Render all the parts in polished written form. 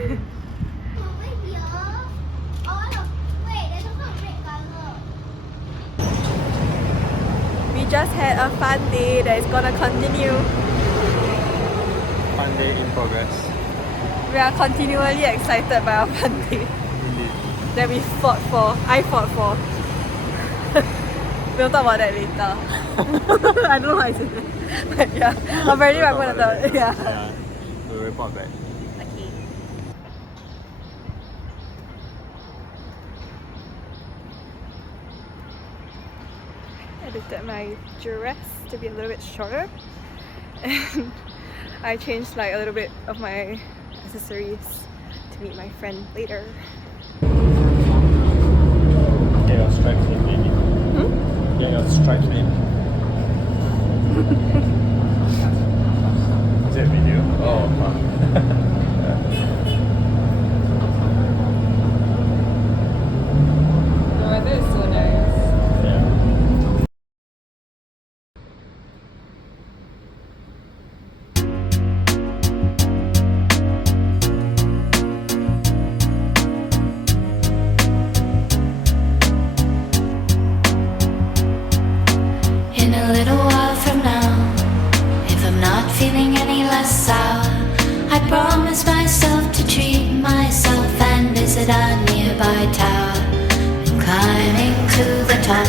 We just had a fun day that is gonna continue. Fun day in progress. We are continually excited by our fun day Indeed. that we fought for. I fought for. We'll talk about that later. I don't know why I said that. But yeah, apparently we're gonna talk. Yeah. We'll report back. Okay. I edited my dress to be a little bit shorter, and I changed like a little bit of my accessories to meet my friend later. Get your stripes in, baby. Get your stripes in. Is it a video? Oh, The weather is so nice. yeah. In a little while from now, if I'm not feeling any less sour, I promise myself to treat myself and visit a nearby tower. And climbing to the top,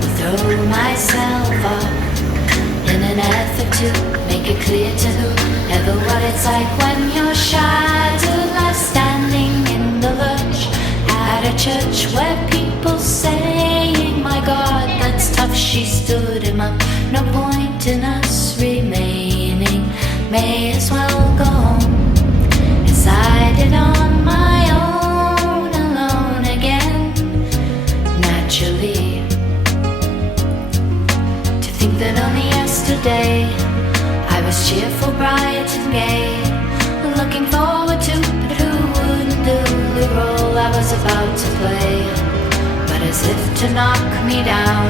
will throw myself up in an effort to make it clear to whoever what it's like when you're shattered, left standing in the lurch at a church where people saying, "My God, that's tough." She stood him up. No point in us remaining. May as well go home. Decided on my own, alone again. Naturally, to think that only yesterday I was cheerful, bright and gay, looking forward to, but who wouldn't do the role I was about to play? But as if to knock me down,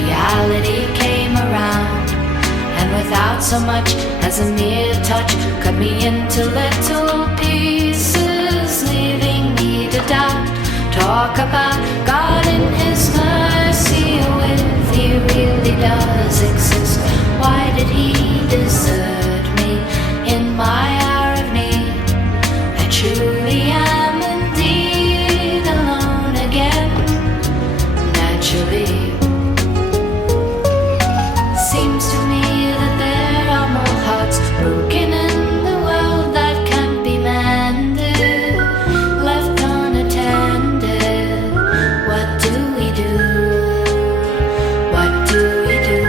reality came around, and without so much as a mere touch, cut me into little pieces, leaving me to doubt. Talk about God in His mercy, or if He really does exist. Why did He desert me in my hour of need? I truly am indeed alone again. Naturally, seems to me that there are more hearts broken in the world that can't be mended, left unattended. What do we do? What do we do?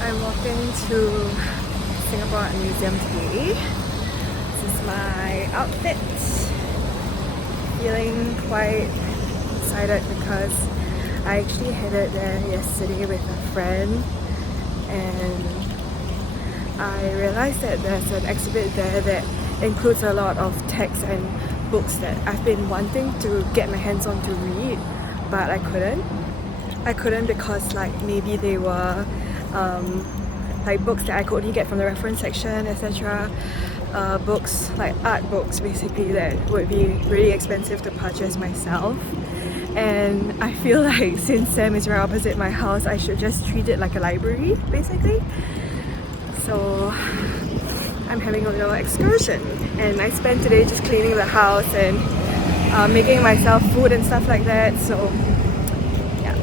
I'm walking to Singapore Art Museum today. This is my outfit. Feeling quite excited because I actually headed there yesterday with a friend, and I realized that there's an exhibit there that includes a lot of texts and books that I've been wanting to get my hands on to read, but I couldn't. I couldn't because like maybe they were like books that I could only get from the reference section, etc. Books, like art books basically, that would be really expensive to purchase myself. And I feel like since Sam is right opposite my house, I should just treat it like a library basically. So I'm having a little excursion, and I spent today just cleaning the house and making myself food and stuff like that. So yeah.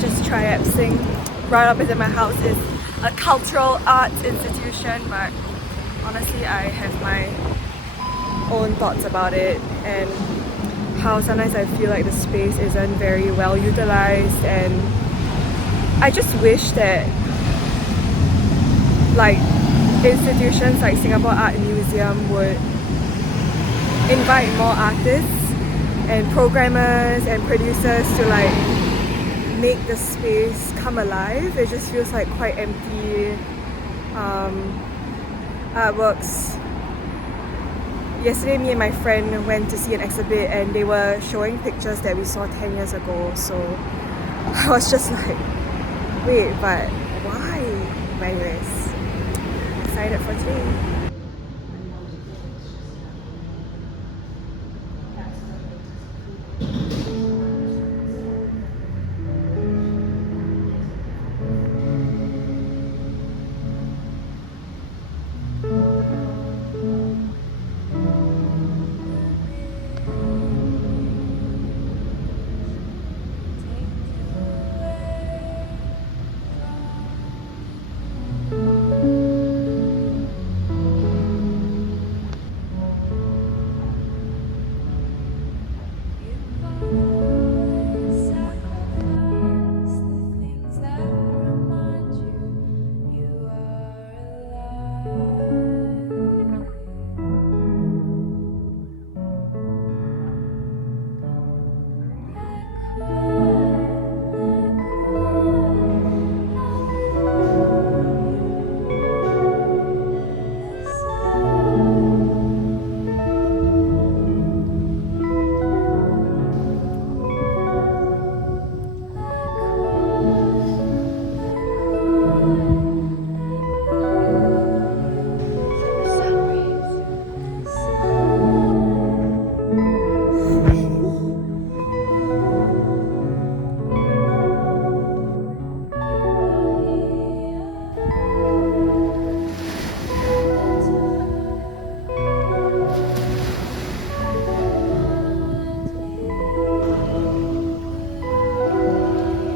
Just triapsing. Right opposite my house is a cultural arts institution, but honestly I have my own thoughts about it and how sometimes I feel like the space isn't very well utilized, and I just wish that like institutions like Singapore Art Museum would invite more artists and programmers and producers to like make the space come alive. It just feels like quite empty artworks. Yesterday me and my friend went to see an exhibit and they were showing pictures that we saw 10 years ago, so I was just like, wait, but why? But anyways, excited for today.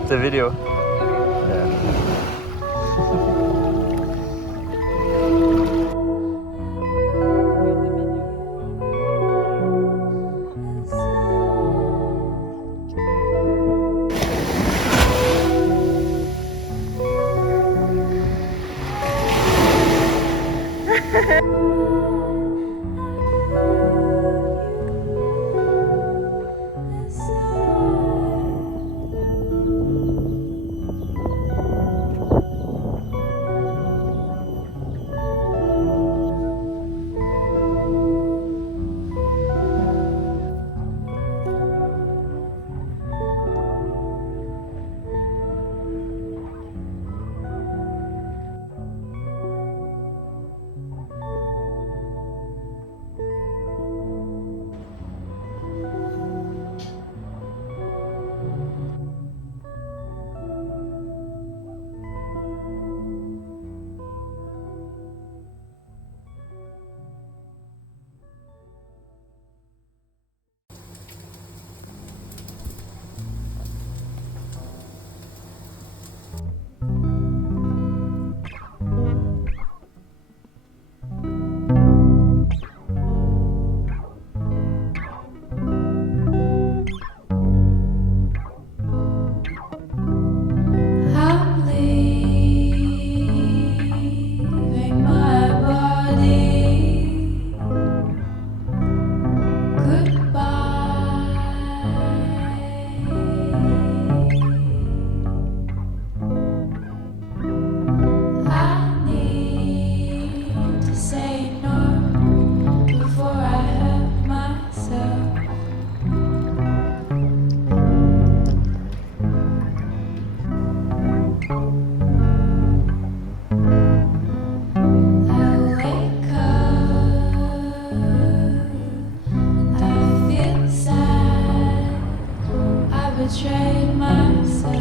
The video. betrayed myself.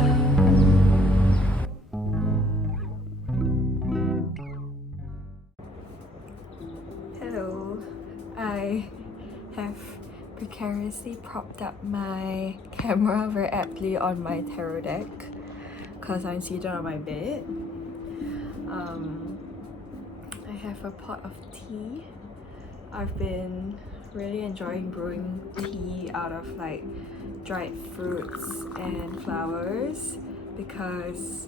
Hello, I have precariously propped up my camera very aptly on my tarot deck because I'm seated on my bed. I have a pot of tea. I've been really enjoying brewing tea out of like dried fruits and flowers because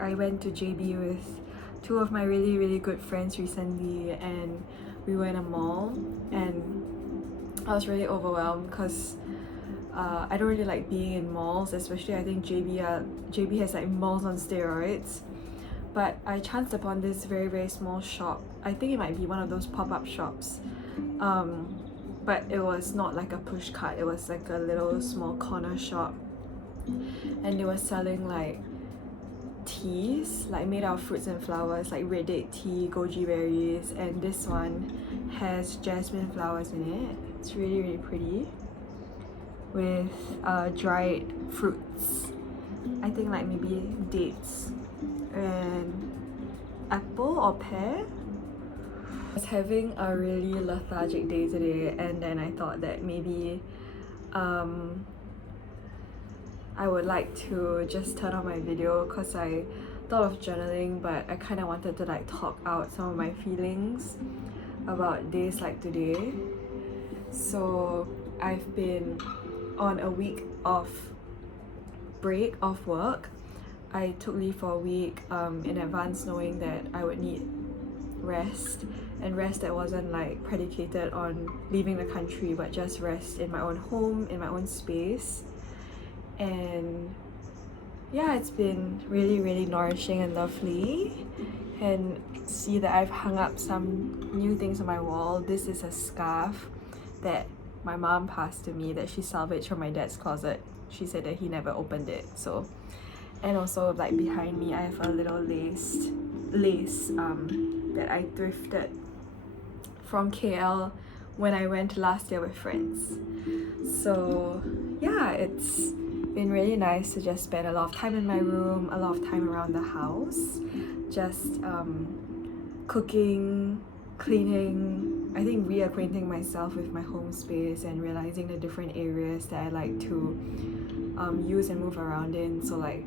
I went to JB with two of my really good friends recently, and we were in a mall and I was really overwhelmed because I don't really like being in malls, especially I think JB has like malls on steroids. But I chanced upon this very small shop. I think it might be one of those pop-up shops. But it was not like a push cart, it was like a little small corner shop. And they were selling like teas, like made out of fruits and flowers, like red date tea, goji berries, and this one has jasmine flowers in it. It's really pretty with dried fruits. I think like maybe dates and apple or pear. I was having a really lethargic day today, and then I thought that maybe I would like to just turn on my video because I thought of journaling, but I kind of wanted to like talk out some of my feelings about days like today. So I've been on a week of break off work. I took leave for a week in advance, knowing that I would need rest, and rest that wasn't like predicated on leaving the country, but just rest in my own home, in my own space. And yeah, it's been really nourishing and lovely. And see that I've hung up some new things on my wall. This is a scarf that my mom passed to me that she salvaged from my dad's closet. She said that he never opened it. So, and also like behind me I have a little lace that I thrifted from KL when I went last year with friends. So yeah, it's been really nice to just spend a lot of time in my room, a lot of time around the house, just cooking, cleaning, I think reacquainting myself with my home space and realizing the different areas that I like to use and move around in. So like,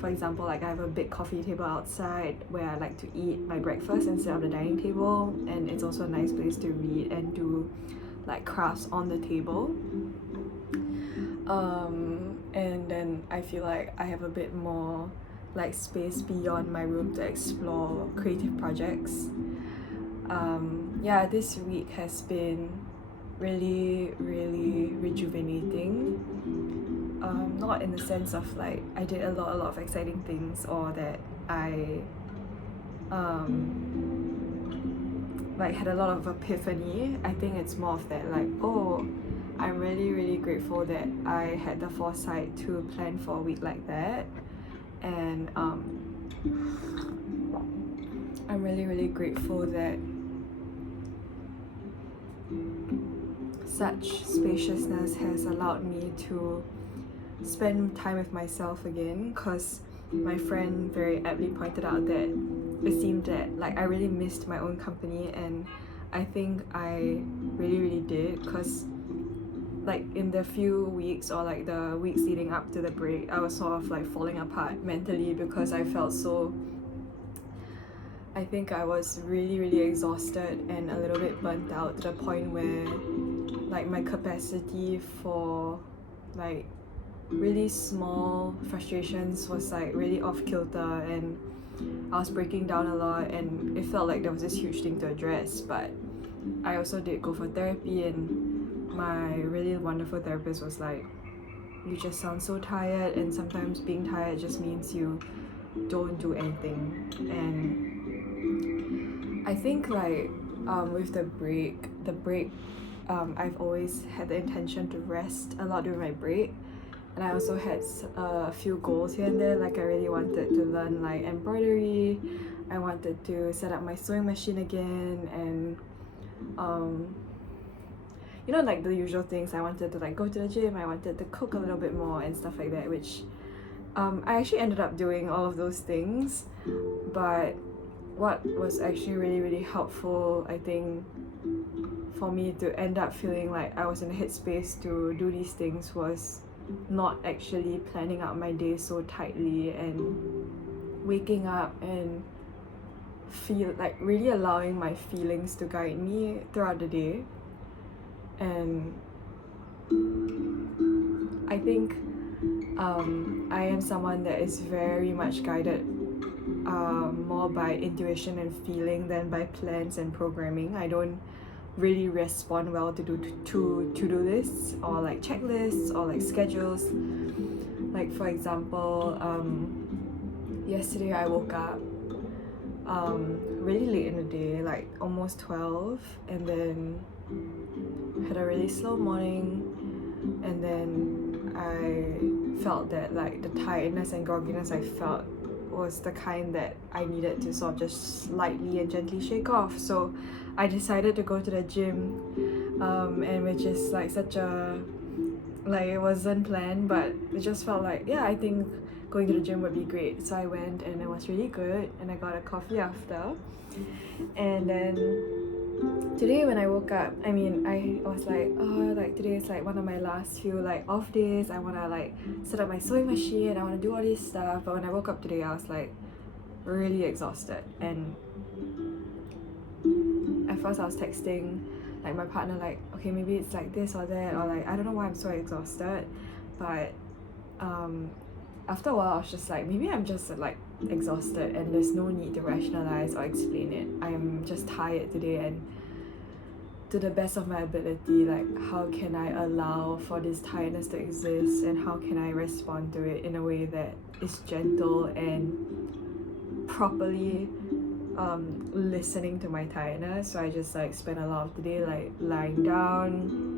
for example, like I have a big coffee table outside where I like to eat my breakfast instead of the dining table, and it's also a nice place to read and do like crafts on the table. And then I feel like I have a bit more like space beyond my room to explore creative projects. Yeah, this week has been really rejuvenating. Not in the sense of like I did a lot of exciting things, or that I like had a lot of epiphany. I think it's more of that like, oh, I'm really grateful that I had the foresight to plan for a week like that. And I'm really grateful that such spaciousness has allowed me to spend time with myself again, because my friend very aptly pointed out that it seemed that like I really missed my own company, and I think I really did, because like in the few weeks or like the weeks leading up to the break, I was sort of like falling apart mentally because I felt so, I think I was really exhausted and a little bit burnt out, to the point where like my capacity for like really small frustrations was like really off kilter, and I was breaking down a lot, and it felt like there was this huge thing to address. But I also did go for therapy, and my really wonderful therapist was like, you just sound so tired, and sometimes being tired just means you don't do anything. And I think like with the break I've always had the intention to rest a lot during my break. And I also had a few goals here and there, like I really wanted to learn like embroidery, I wanted to set up my sewing machine again, and you know, like the usual things. I wanted to like go to the gym, I wanted to cook a little bit more and stuff like that, which I actually ended up doing all of those things. But what was actually really, really helpful, I think, for me to end up feeling like I was in a headspace to do these things was not actually planning out my day so tightly and waking up and feel like really allowing my feelings to guide me throughout the day. And I think I am someone that is very much guided more by intuition and feeling than by plans and programming. I don't really respond well to to-do lists or like checklists or like schedules. Like for example, yesterday I woke up really late in the day, like almost 12, and then had a really slow morning, and then I felt that like the tiredness and grogginess I felt was the kind that I needed to sort of just slightly and gently shake off. So I decided to go to the gym, and which is like such a, like, it wasn't planned, but it just felt like, yeah, I think going to the gym would be great. So I went and it was really good, and I got a coffee after. And then today when I woke up, I mean, I was like, oh, like today is like one of my last few like off days. I want to like set up my sewing machine, I want to do all this stuff. But when I woke up today, I was like really exhausted. And at first I was texting like my partner like, okay, maybe it's like this or that, or like I don't know why I'm so exhausted. But after a while I was just like, maybe I'm just like exhausted and there's no need to rationalize or explain it. I'm just tired today, and to the best of my ability, like how can I allow for this tiredness to exist, and how can I respond to it in a way that is gentle and properly listening to my tiredness. So I just like spent a lot of the day like lying down.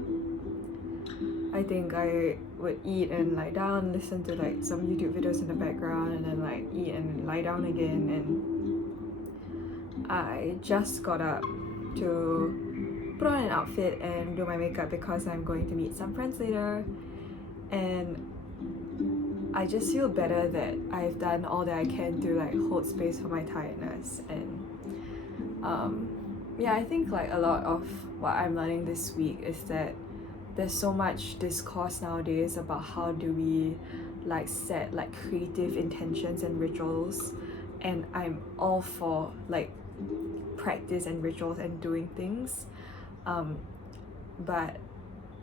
I think I would eat and lie down, listen to like some YouTube videos in the background, and then like eat and lie down again. And I just got up to put on an outfit and do my makeup because I'm going to meet some friends later. And I just feel better that I've done all that I can to like hold space for my tiredness. And yeah, I think like a lot of what I'm learning this week is that there's so much discourse nowadays about how do we like set like creative intentions and rituals, and I'm all for like practice and rituals and doing things, but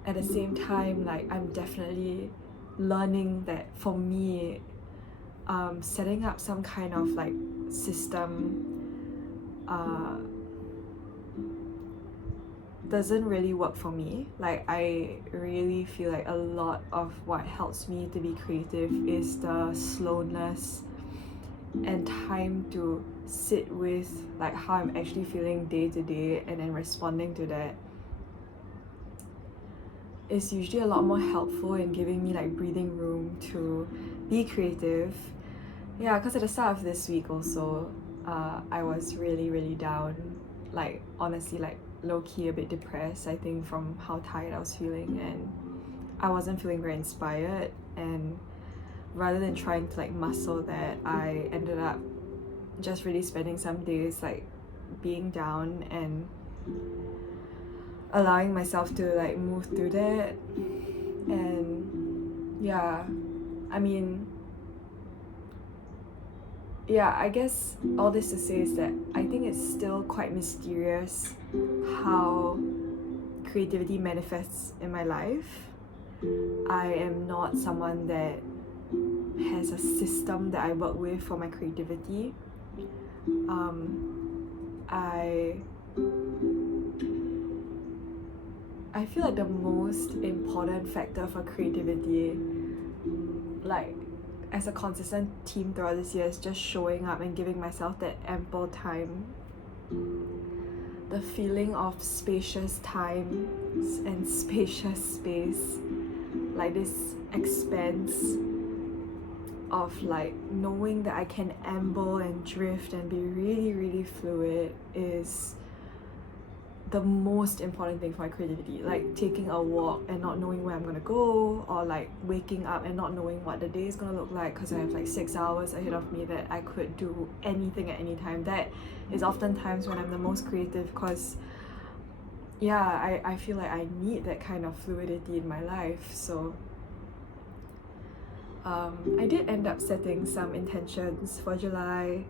at the same time, like I'm definitely learning that for me, setting up some kind of like system doesn't really work for me. Like I really feel like a lot of what helps me to be creative is the slowness and time to sit with like how I'm actually feeling day to day, and then responding to that is usually a lot more helpful in giving me like breathing room to be creative. Yeah, because at the start of this week also, I was really down, like honestly like low-key a bit depressed, I think, from how tired I was feeling, and I wasn't feeling very inspired. And rather than trying to like muscle that, I ended up just really spending some days like being down and allowing myself to like move through that. And yeah, I mean, yeah, I guess all this to say is that I think it's still quite mysterious how creativity manifests in my life. I am not someone that has a system that I work with for my creativity. I feel like the most important factor for creativity, like as a consistent theme throughout this year, is just showing up and giving myself that ample time. The feeling of spacious time and spacious space, like this expanse of like knowing that I can amble and drift and be really fluid, is the most important thing for my creativity, like taking a walk and not knowing where I'm gonna go, or like waking up and not knowing what the day is gonna look like because I have like 6 hours ahead of me that I could do anything at any time. That is oftentimes when I'm the most creative, because yeah, I feel like I need that kind of fluidity in my life. So I did end up setting some intentions for July.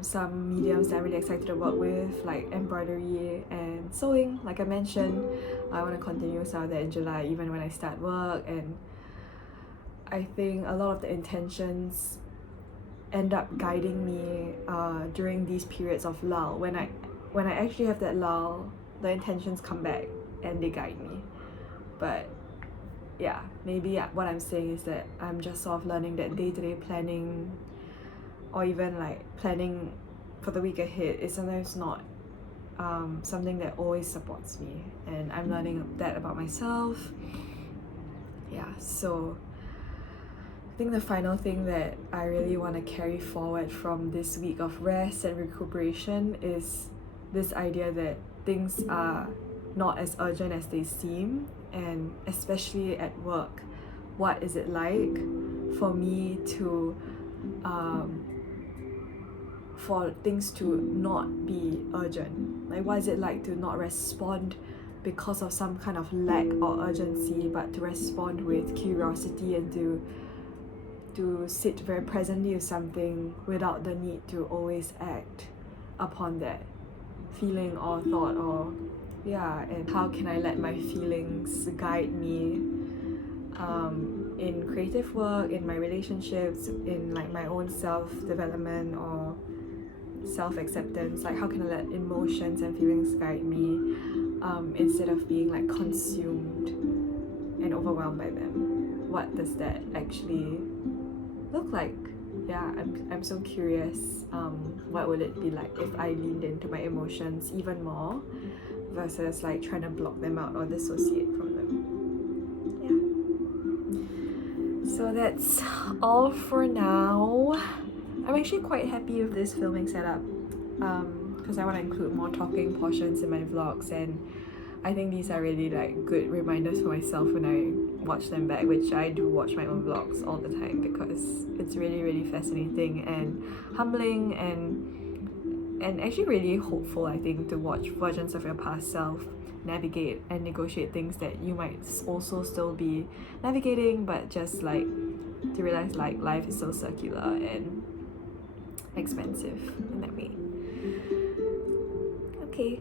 Some mediums that I'm really excited to work with, like embroidery and sewing. Like I mentioned, I want to continue some of that in July even when I start work. And I think a lot of the intentions end up guiding me during these periods of lull. When I actually have that lull, the intentions come back and they guide me. But yeah, maybe what I'm saying is that I'm just sort of learning that day-to-day planning, or even like planning for the week ahead, is sometimes not something that always supports me, and I'm learning that about myself. Yeah, so I think the final thing that I really want to carry forward from this week of rest and recuperation is this idea that things are not as urgent as they seem, and especially at work. What is it like for me to for things to not be urgent? Like, what is it like to not respond because of some kind of lack or urgency, but to respond with curiosity and to sit very presently with something without the need to always act upon that feeling or thought, or yeah, and how can I let my feelings guide me in creative work, in my relationships, in like my own self-development or self-acceptance. Like, how can I let emotions and feelings guide me instead of being like consumed and overwhelmed by them? What does that actually look like? Yeah, I'm so curious. What would it be like if I leaned into my emotions even more versus like trying to block them out or dissociate from them? Yeah. So that's all for now. I'm actually quite happy with this filming setup because I want to include more talking portions in my vlogs, and I think these are really like good reminders for myself when I watch them back, which I do watch my own vlogs all the time because it's really, really fascinating and humbling and actually really hopeful, I think, to watch versions of your past self navigate and negotiate things that you might also still be navigating, but just like to realize like life is so circular and expensive in that way. Okay,